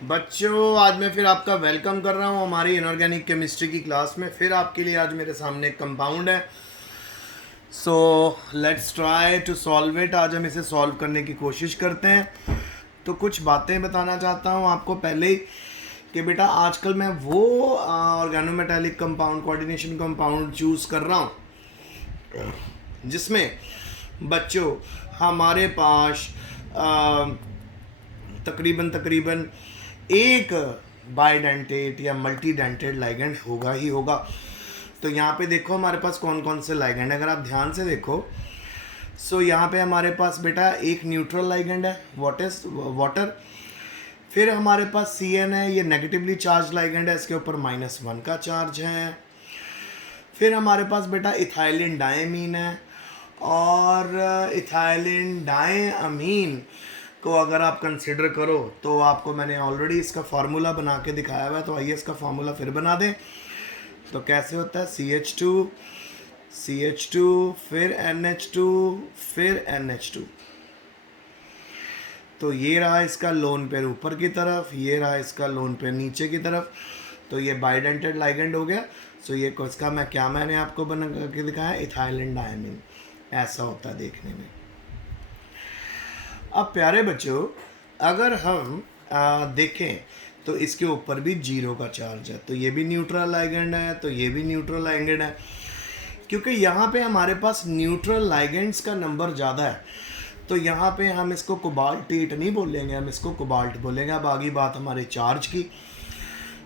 बच्चों, आज मैं फिर आपका वेलकम कर रहा हूँ हमारी इनऑर्गेनिक केमिस्ट्री की क्लास में। फिर आपके लिए आज मेरे सामने एक कंपाउंड है। So let's try to solve it. आज हम इसे सॉल्व करने की कोशिश करते हैं। तो कुछ बातें बताना चाहता हूँ आपको पहले ही कि बेटा आजकल मैं वो organometallic compound, coordination compound choose कर रहा हूँ जिसमें बच्चों हमारे पास तकरीबन तकरीबन एक बाइडेंटेट या मल्टी डेंटेड लाइगेंड होगा ही होगा। तो यहाँ पे देखो हमारे पास कौन कौन से लाइगेंड, अगर आप ध्यान से देखो सो यहाँ पे हमारे पास बेटा एक न्यूट्रल लाइगेंड है, व्हाट इज वाटर। फिर हमारे पास CN है, ये नेगेटिवली चार्ज लाइगेंड है, इसके ऊपर -1 का चार्ज है। फिर हमारे पास बेटा इथाइलिन डायमीन है, और इथाइलिन डायमीन को अगर आप कंसिडर करो तो आपको मैंने ऑलरेडी इसका फार्मूला बना के दिखाया हुआ है। तो आइए इसका फार्मूला फिर बना दें। तो कैसे होता है, CH2 फिर NH2 फिर NH2। तो ये रहा इसका लोन पेयर ऊपर की तरफ, ये रहा इसका लोन पेयर नीचे की तरफ। तो ये बाइडेंटेड लाइगेंड हो गया। सो ये इसका मैंने आपको बना के दिखाया, इथाइलिन डायमीन। ऐसा होता है देखने में। अब प्यारे बच्चों, अगर हम देखें तो इसके ऊपर भी 0 का चार्ज है, तो ये भी न्यूट्रल लाइगेंड है, तो ये भी न्यूट्रल लाइगेंड है। क्योंकि यहाँ पे हमारे पास न्यूट्रल लाइगेंड्स का नंबर ज़्यादा है, तो यहाँ पे हम इसको कोबाल्टेट नहीं बोलेंगे, हम इसको कोबाल्ट बोलेंगे। अब आगे बात हमारे चार्ज की,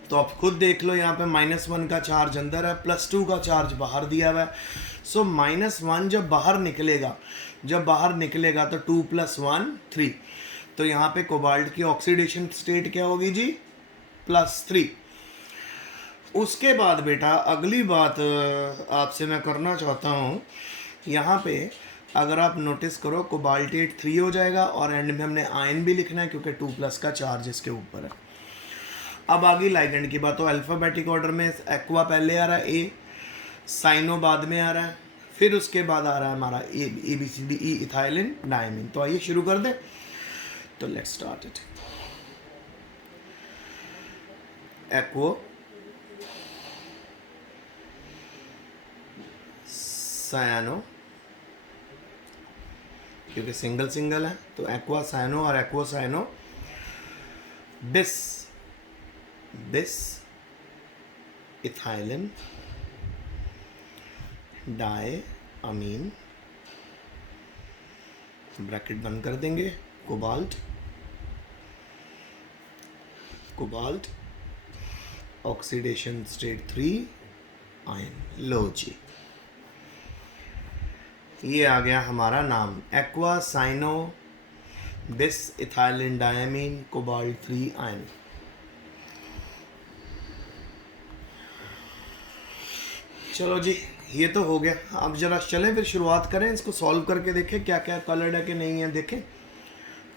तो आप खुद देख लो, यहाँ पे -1 का चार्ज अंदर है, +2 का चार्ज बाहर दिया हुआ है। सो -1 जब बाहर निकलेगा तो 2 + 1 3। तो यहाँ पे कोबाल्ट की ऑक्सीडेशन स्टेट क्या होगी जी, +3। उसके बाद बेटा अगली बात आपसे मैं करना चाहता हूँ, यहाँ पे अगर आप नोटिस करो कोबाल्टेट 3 हो जाएगा, और एंड में हमने आयन भी लिखना है क्योंकि 2+ का चार्ज इसके ऊपर है। अब आगे लाइगेंड की बात, तो अल्फ़ाबेटिक ऑर्डर में एक्वा पहले आ रहा है, ए, साइनो बाद में आ रहा है, फिर उसके बाद आ रहा है हमारा ABCD इथाइलिन डायमीन। तो आइए शुरू कर दें। तो लेट्स स्टार्ट इट। एक्वो, सायानो, क्योंकि सिंगल सिंगल है तो एक्वा साइनो और एक्वो साइनो। बिस इथाइलिन डाई अमीन, ब्रैकेट बंद कर देंगे, कोबाल्ट ऑक्सीडेशन स्टेट 3 आयन। लो जी, ये आ गया हमारा नाम, एक्वा साइनो बिस इथाइलिन डायमीन कोबाल्ट 3 आयन। चलो जी, ये तो हो गया। अब जरा चलें फिर शुरुआत करें, इसको सॉल्व करके देखें क्या क्या कलर्ड है कि नहीं है, देखें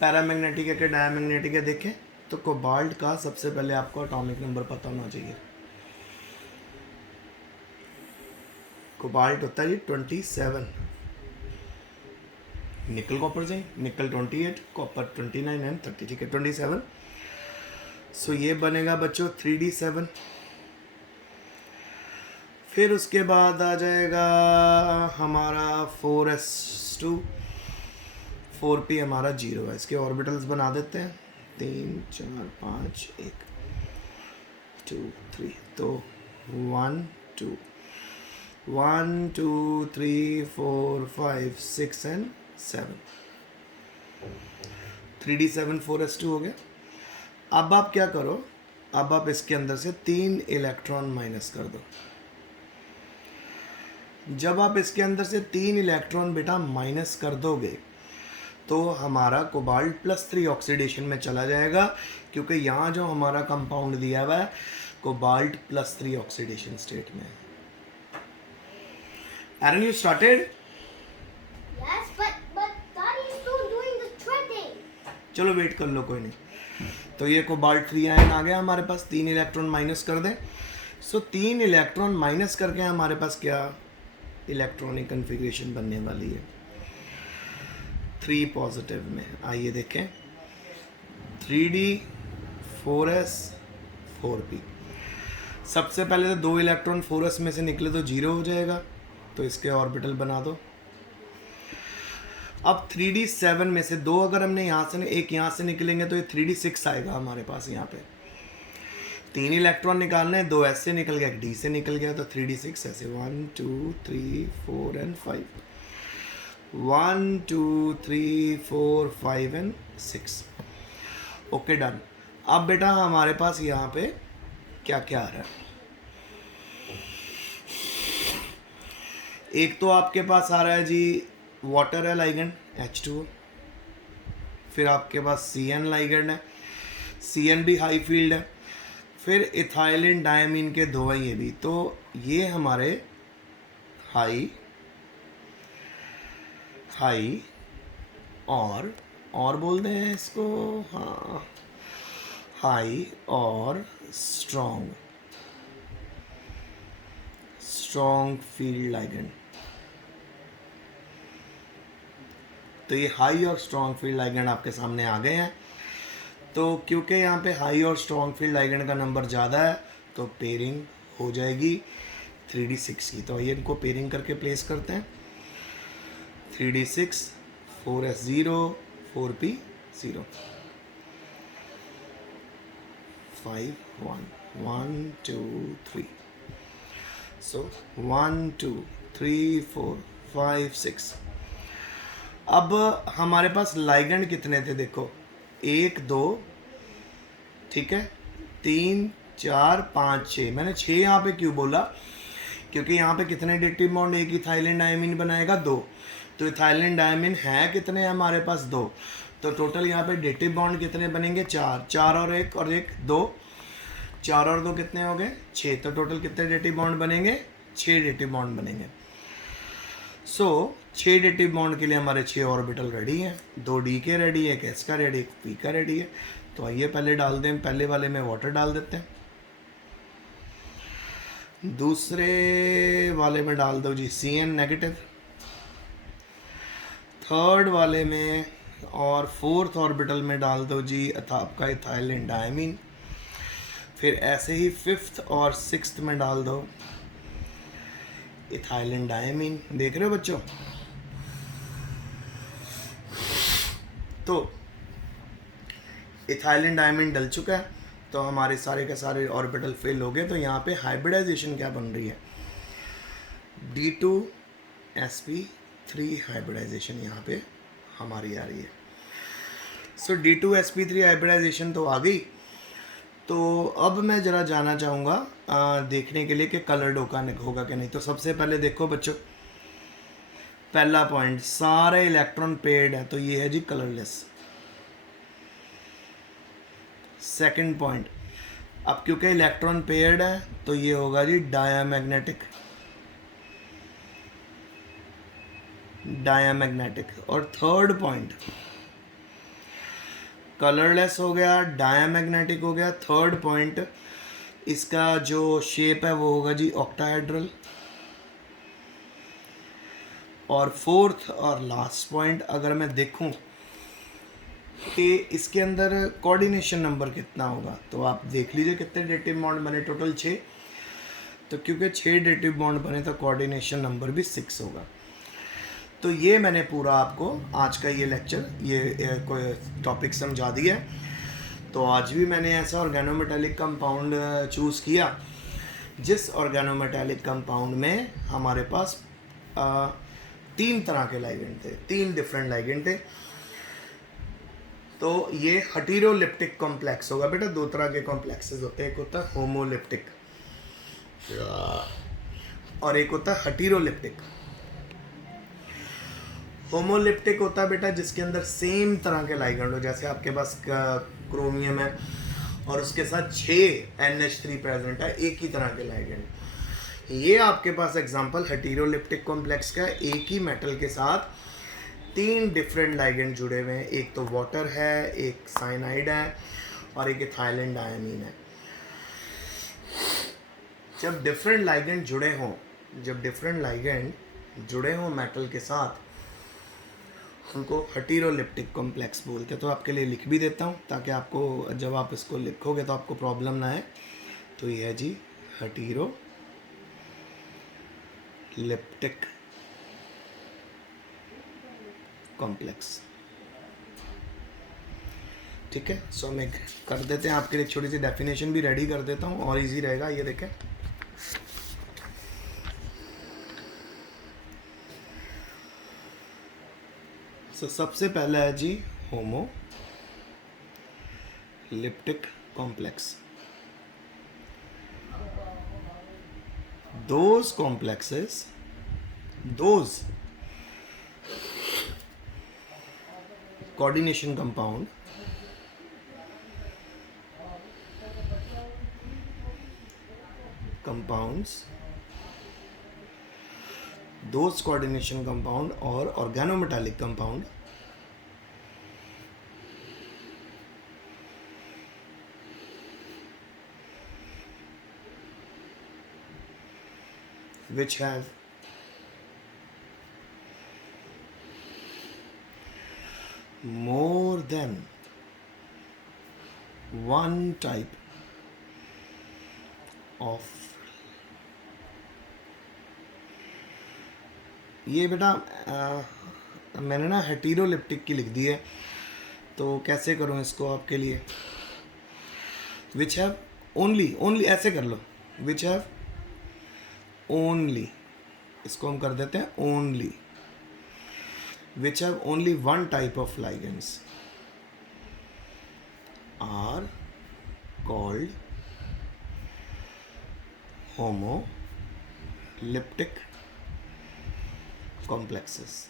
पैरामैग्नेटिक है कि डायमैग्नेटिक है देखें। तो कोबाल्ट का सबसे पहले आपको एटॉमिक नंबर पता होना चाहिए। कोबाल्ट होता है जी 27, निकल कॉपर से निकल 28, कॉपर 29 एंड 30, ठीक है 27। सो ये बनेगा बच्चों 3D7। फिर उसके बाद आ जाएगा हमारा 4s2, 4p हमारा 0 है। इसके ऑर्बिटल्स बना देते हैं, 3 4 5 1 2 3। तो 1 2 3 4 5 6 एंड 7, 3D7 4s2 हो गया। अब आप क्या करो, अब आप इसके अंदर से 3 इलेक्ट्रॉन माइनस कर दो। जब आप इसके अंदर से 3 इलेक्ट्रॉन बेटा माइनस कर दोगे तो हमारा कोबाल्ट +3 ऑक्सीडेशन में चला जाएगा, क्योंकि यहाँ जो हमारा कंपाउंड दिया हुआ है कोबाल्ट +3 ऑक्सीडेशन स्टेट में। Aaron, you started? Yes, but Daddy is still doing the threading. चलो वेट कर लो, कोई नहीं। तो ये कोबाल्ट 3 आयन आ गया हमारे पास, 3 इलेक्ट्रॉन माइनस कर दें। सो 3 इलेक्ट्रॉन माइनस करके हमारे पास क्या इलेक्ट्रॉनिक कन्फिग्रेशन बनने वाली है, 3 पॉजिटिव में। आइए देखें, 3D 4s 4p। सबसे पहले तो 2 इलेक्ट्रॉन 4s में से निकले तो 0 हो जाएगा, तो इसके ऑर्बिटल बना दो। अब 3d7 में से 2 अगर हमने यहाँ से एक यहाँ से निकलेंगे तो ये 3d6 आएगा हमारे पास। यहाँ पे 3 इलेक्ट्रॉन निकालने हैं, 2 s से निकल गया, एक d से निकल गया, तो 3d6 ऐसे 1 2 3 4 एंड 5, 1 2 3 4 5 एंड 6। Okay done. अब बेटा हमारे पास यहाँ पे क्या क्या आ रहा है? एक तो आपके पास आ रहा है जी वाटर है लाइगेंड H2O, फिर आपके पास CN लाइगेंड है, CN भी हाई फील्ड है, फिर इथाइलिन डायमीन के 2 हैं ये भी, तो ये हमारे हाई हाई और बोलते हैं इसको, हाँ, हाई और स्ट्रॉन्ग फील्ड लाइगेंड। तो ये हाई और स्ट्रॉन्ग फील्ड लाइगेंड आपके सामने आ गए हैं। तो क्योंकि यहाँ पे हाई और स्ट्रॉन्ग फील्ड लाइगेंड का नंबर ज़्यादा है तो पेयरिंग हो जाएगी 3d6 की। तो आइए इनको पेयरिंग करके प्लेस करते हैं। 3d6 4s0 4p0 5 1 1 2 3। सो 1 2 3 4 5 6। अब हमारे पास लाइगेंड कितने थे देखो, 1 2, ठीक है, 3 4 5 6। मैंने 6 यहाँ पे क्यों बोला? क्योंकि यहाँ पे कितने डेटिव बॉन्ड एक इथाइलिन डायमीन बनाएगा? 2। तो इथाइलिन डायमीन है कितने हमारे पास? 2। तो टोटल यहाँ पे डेटिव बॉन्ड कितने बनेंगे? 4। 4 और 1 और 1 2, 4 और 2 कितने हो गए? 6। तो टोटल कितने डेटिव बॉन्ड बनेंगे? 6 डेटिव बॉन्ड बनेंगे। सो 6 डेटिव बॉन्ड के लिए हमारे 6 ऑर्बिटल रेडी हैं। 2 डी के रेडी है, एक एस का रेडी, एक पी का रेडी है। तो आइए पहले डाल दें, पहले वाले में वाटर डाल देते हैं, दूसरे वाले में डाल दो जी CN नेगेटिव, थर्ड वाले में और फोर्थ ऑर्बिटल में डाल दो जी आपका इथाइलिन डायमीन। फिर ऐसे ही फिफ्थ और सिक्स्थ में डाल दो इथाइलिन डायमीन। देख रहे हो बच्चों? तो इथाइलिन डायमीन डल चुका है, तो हमारे सारे के सारे ऑर्बिटल फिल हो गए। तो यहाँ पे हाइब्रिडाइजेशन क्या बन रही है? D2sp3 हाइब्रिडाइजेशन यहाँ पे हमारी आ रही है। सो D2sp3 हाइब्रिडाइजेशन तो आ गई। तो अब मैं ज़रा जाना चाहूँगा देखने के लिए कि कलर्ड होगा कि नहीं। तो सबसे पहले देखो बच्चों, पहला पॉइंट, सारे इलेक्ट्रॉन पेयर्ड है, तो ये है जी कलरलेस। सेकंड पॉइंट, अब क्योंकि इलेक्ट्रॉन पेयर्ड है तो ये होगा जी डायामैग्नेटिक। और थर्ड पॉइंट, कलरलेस हो गया, डायामैग्नेटिक हो गया। थर्ड पॉइंट, इसका जो शेप है वो होगा जी ऑक्टाहेड्रल। और फोर्थ और लास्ट पॉइंट, अगर मैं देखूं कि इसके अंदर कोऑर्डिनेशन नंबर कितना होगा, तो आप देख लीजिए कितने डेटिव बॉन्ड बने, टोटल 6। तो क्योंकि 6 डेटिव बॉन्ड बने तो कोऑर्डिनेशन नंबर भी 6 होगा। तो ये मैंने पूरा आपको आज का ये लेक्चर, ये कोई टॉपिक समझा दिया है। तो आज भी मैंने ऐसा ऑर्गेनोमेटेलिक कंपाउंड चूज़ किया जिस ऑर्गेनोमेटेलिक कंपाउंड में हमारे पास 3 तरह के लाइगेंड थे, 3 डिफरेंट लाइगेंड थे। तो ये हेटेरोलिप्टिक कॉम्प्लेक्स होगा बेटा। 2 तरह के कॉम्प्लेक्सेस होते हैं, एक होता है होमोलिप्टिक और एक होता है हेटेरोलिप्टिक। होमोलिप्टिक होता है बेटा जिसके अंदर सेम तरह के लाइगेंड हो, जैसे आपके पास क्रोमियम है और उसके साथ 6 NH3 प्रेजेंट है, एक ही तरह के लाइगेंड। ये आपके पास एग्जांपल हेटेरोलिप्टिक कॉम्प्लेक्स का, एक ही मेटल के साथ 3 डिफरेंट लाइगेंड जुड़े हुए हैं। एक तो वाटर है, एक साइनाइड है और एक इथाइलिन डायमीन है। जब डिफरेंट लाइगेंड जुड़े हों मेटल के साथ, उनको हेटेरोलिप्टिक कॉम्प्लेक्स बोलते हैं। तो आपके लिए लिख भी देता हूँ ताकि आपको जब आप इसको लिखोगे तो आपको प्रॉब्लम ना आए। तो ये है जी हेटेरोलिप्टिक कॉम्प्लेक्स। ठीक है, सो हम एक कर देते हैं आपके लिए छोटी सी डेफिनेशन भी रेडी कर देता हूँ और इजी रहेगा। ये देखें, सबसे पहला है जी homoleptic complex. those complexes, those coordination compounds those coordination compound or organometallic compound which have more than one type of, ये बेटा मैंने ना हेटेरोलिप्टिक की लिख दी है, तो कैसे करूँ इसको आपके लिए। विच हैव ओनली ऐसे कर लो, विच हैव ओनली, इसको हम कर देते हैं only, which have only one type of ligands are called homoleptic complexes.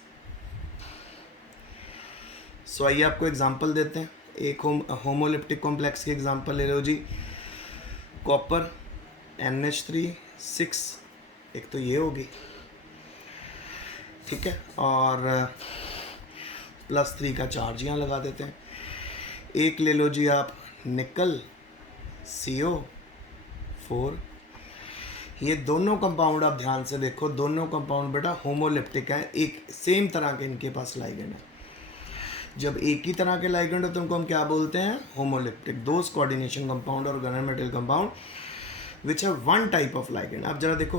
So आइए आपको एग्जांपल देते हैं। एक होमोलिप्टिक कॉम्प्लेक्स की एग्जांपल ले लो जी। कॉपर NH3 6, एक तो ये होगी, ठीक है, और +3 का चार्ज यहाँ लगा देते हैं। एक ले लो जी आप निकल CO4। ये दोनों कंपाउंड आप ध्यान से देखो, दोनों कंपाउंड बेटा होमोलिप्टिक है, एक सेम तरह के इनके पास लाइगेंड है। जब एक ही तरह के लाइगेंड हो तो उनको हम क्या बोलते हैं, होमोलिप्टिक। दोस कोऑर्डिनेशन कंपाउंड और organometal compound which have one type of ligand. अब जरा देखो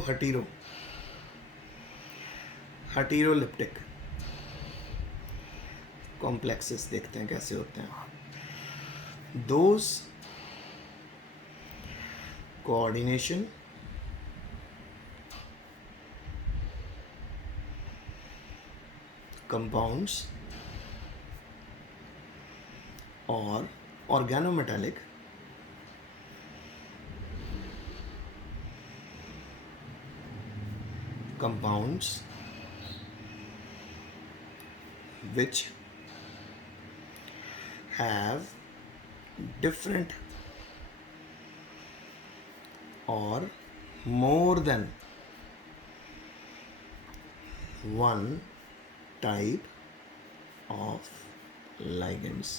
हेटेरोलिप्टिक कॉम्प्लेक्सेस देखते हैं कैसे होते हैं। दोस coordination compounds or organometallic compounds which have different or more than one type of ligands।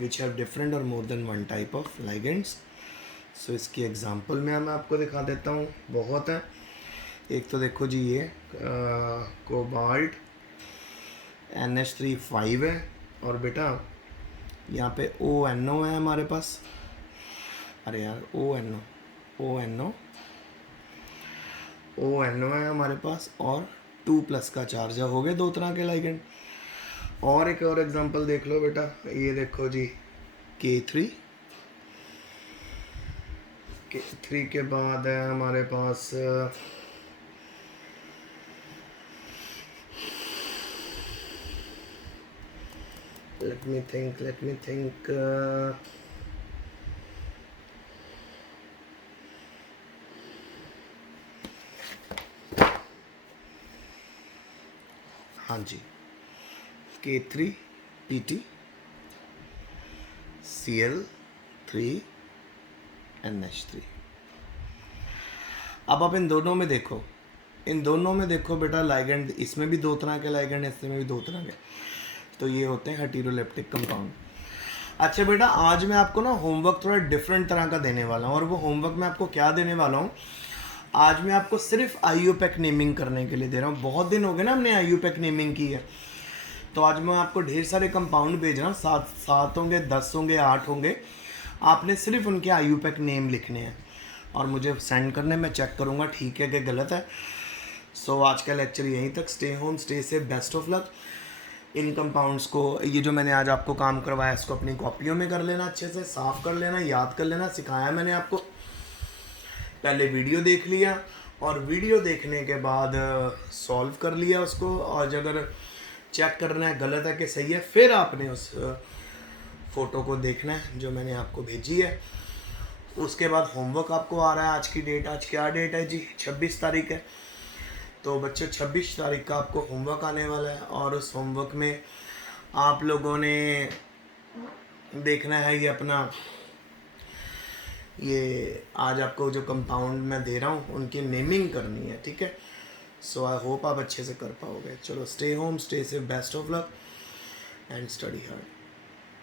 which have different or more than one type of ligands। so इसकी example में मैं आपको दिखा देता हूँ, बहुत है। एक तो देखो जी ये कोबाल्ट NH3 5 है, और बेटा यहाँ पे ONO है हमारे पास। अरे यार ONO है हमारे पास, और 2+ का चार्ज है। हो गए दो तरह के लाइगेंड। और एक और एग्जांपल देख लो बेटा, ये देखो जी K3 के बाद है हमारे पास let me think हाँ जी, K3 PT Cl3 NH3। अब आप इन दोनों में देखो, बेटा लाइगेंड, इसमें भी दो तरह के लाइगेंड, इसमें भी दो तरह के, तो ये होते हैं हेटेरोलिप्टिक कंपाउंड। अच्छा बेटा, आज मैं आपको ना होमवर्क थोड़ा डिफरेंट तरह का देने वाला हूँ, और वो होमवर्क मैं आपको क्या देने वाला हूँ आज मैं आपको सिर्फ आईयूपैक नेमिंग करने के लिए दे रहा हूँ। बहुत दिन हो गए ना हमने आईयूपैक नेमिंग की है, तो आज मैं आपको ढेर सारे कंपाउंड भेज रहा हूँ। 7 होंगे, 10 होंगे, 8 होंगे। आपने सिर्फ उनके आईयूपैक नेम लिखने हैं और मुझे सेंड करने, मैं चेक करूँगा ठीक है कि गलत है। सो आज का लेक्चर यहीं तक। Stay home, stay safe, best of luck. In compounds को, ये जो मैंने आज आपको काम करवाया, इसको अपनी कॉपियों में कर लेना, अच्छे से साफ़ कर लेना, याद कर लेना। सिखाया मैंने आपको, पहले वीडियो देख लिया और वीडियो देखने के बाद सॉल्व कर लिया उसको, और अगर चेक करना है गलत है कि सही है, फिर आपने उस फ़ोटो को देखना है जो मैंने आपको भेजी है। उसके बाद होमवर्क आपको आ रहा है। आज की डेट, आज क्या डेट है जी? 26 तारीख है। तो बच्चों 26 तारीख का आपको होमवर्क आने वाला है, और उस होमवर्क में आप लोगों ने देखना है ये अपना, ये आज आपको जो कंपाउंड मैं दे रहा हूँ उनकी नेमिंग करनी है, ठीक है। सो आई होप आप अच्छे से कर पाओगे। चलो, stay home, stay safe, best of luck and study hard.